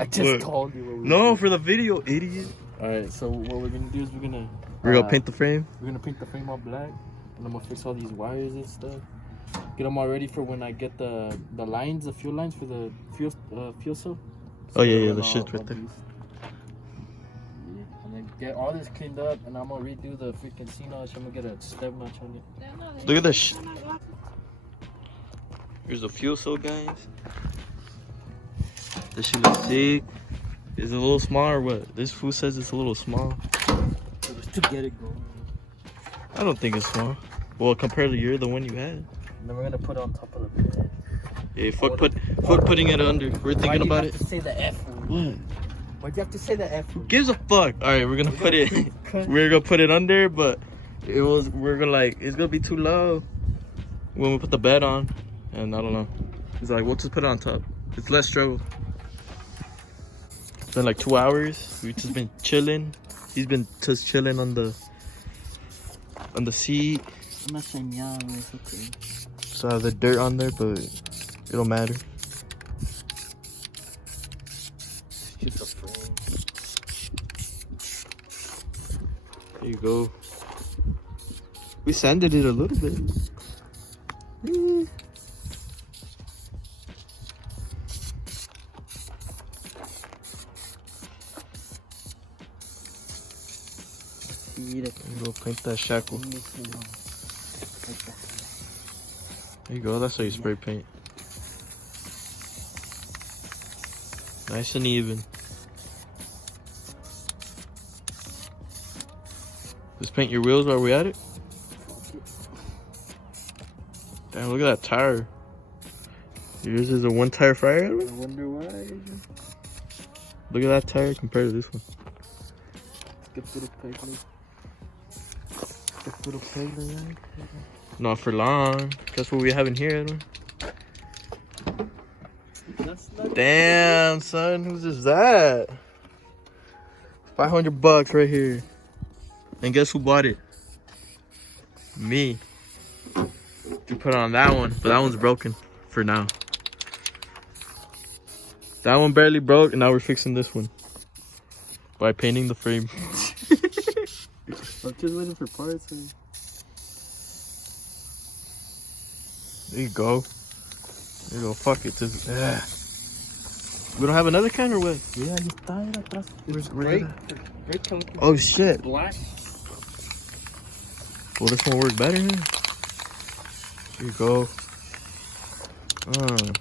I just told you what we No, for the video, idiot. Alright, so what we're gonna do is we're gonna paint the frame. We're gonna paint the frame all black, and I'm gonna fix all these wires and stuff. Get them all ready for when I get the lines, the fuel lines for the fuel cell. Oh yeah, the shit right there. And then get all this cleaned up, and I'm gonna redo the freaking C-notch. I'm gonna get a step notch on it. Look at this. Here's the fuel cell, guys. This shit looks sick. Is it a little small or what? This fool says it's a little small. To get it going. I don't think it's small. Well, compared to the one you had. And then we're gonna put it on top of the bed. Yeah, fuck putting it under. We're thinking about it. Why'd you have to say the F word? What? Why'd you have to say the F word? Who gives a fuck? All right, we're gonna put it. We're gonna put it under, but we're gonna it's gonna be too low when we put the bed on, and I don't know. It's like we'll just put it on top. It's less struggle. It's been like 2 hours. We've just been chilling. He's been just chilling on the seat. I'm not saying yeah, it's okay. So I have the dirt on there, but it don't matter. It's just a frame. There you go. We sanded it a little bit. Go paint that shackle. There you go, that's how you spray paint. Nice and even. Just paint your wheels while we're at it. Damn, look at that tire. Yours is a 1 tire fryer? I wonder why. Look at that tire compared to this one. Not for long. That's what we have in here, Edwin. Damn, son, who's is that? $500 right here. And guess who bought it? Me. You put it on that one, but that one's broken for now. That one barely broke, and now we're fixing this one by painting the frame. I'm just waiting for parts. There you go. There you go. Fuck it. Just, we don't have another can or what? Yeah, you tired atrás. Where's great color. Oh shit. Black. Well, this one work better. Here you go. God.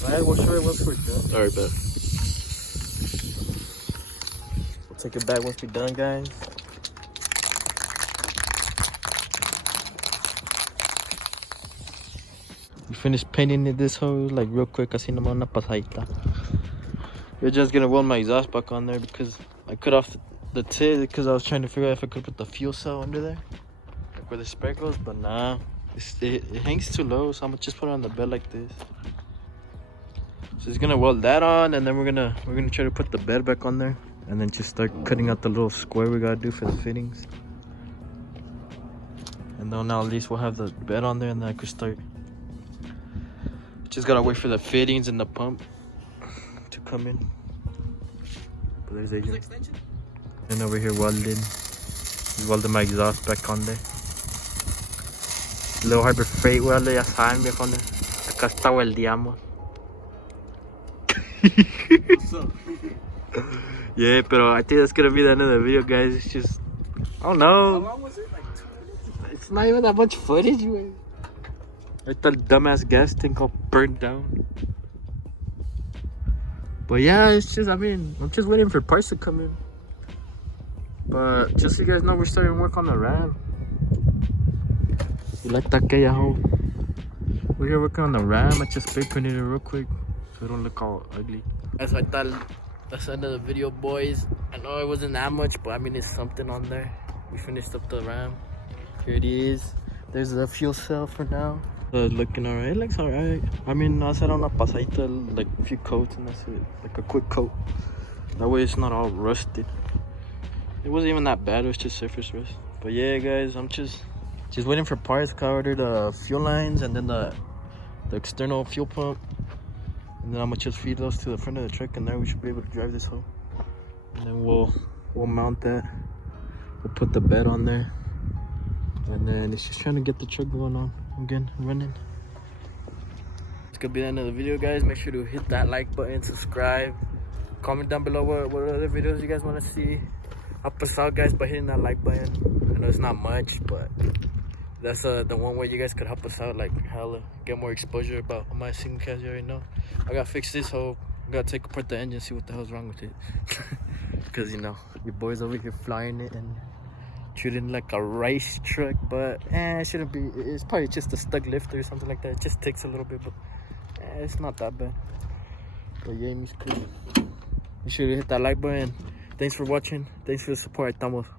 Alright, we'll show you once we're done. Alright, bet. We'll take it back once we're done, guys. We finished painting this hole like real quick. Así nomás una pasadita. We're just gonna weld my exhaust back on there because I cut off the tip because I was trying to figure out if I could put the fuel cell under there, like where the spare goes, but nah, it hangs too low, so I'm gonna just put it on the bed like this. So it's gonna weld that on, and then we're gonna try to put the bed back on there, and then just start cutting out the little square we gotta do for the fittings. And then now at least we'll have the bed on there, and then I could start. Just gotta wait for the fittings and the pump to come in. But there's Adrian. And over here welding. He's welding my exhaust back on there. Little Harbor Freight welder, ya saben, viejones. Acá está weldeamos. What's up? Yeah, pero I think that's gonna be the end of the video, guys. It's just, I don't know. How long was it? Like 2 minutes? It's not even that much footage, man. I thought dumbass gas tank all burnt down. But yeah, it's just, I mean, I'm just waiting for parts to come in. But just so you guys know, we're starting work on the Ram. You like that guy, home? We're here working on the Ram. I just spray printed it real quick so it don't look all ugly. That's what I thought. That's the end of the video, boys. I know it wasn't that much, but I mean, it's something on there. We finished up the Ram. Here it is. There's the fuel cell for now. Looking alright. It looks alright. I mean, I said on a pasadita, like a few coats and that's it. Like a quick coat. That way it's not all rusted. It wasn't even that bad. It was just surface rust. But yeah, guys, I'm just waiting for parts. I ordered the fuel lines and then the external fuel pump. And then I'm gonna just feed those to the front of the truck, and there we should be able to drive this hoe. And then we'll mount that. We'll put the bed on there. And then it's just trying to get the truck going on again, running. It's gonna be the end of the video, guys. Make sure to hit that like button, subscribe, comment down below what other videos you guys want to see. Help us out, guys, by hitting that like button. I know it's not much, but that's the one way you guys could help us out, like hella get more exposure about my Singlecabs. You already know. I gotta fix this whole. I gotta take apart the engine, see what the hell's wrong with it. Cause you know your boy's over here flying it and treating like a race truck, but it shouldn't be. It's probably just a stuck lifter or something like that. It just takes a little bit, but it's not that bad. But yeah, Miss Chris, you should hit that like button. Thanks for watching. Thanks for the support. Estamos.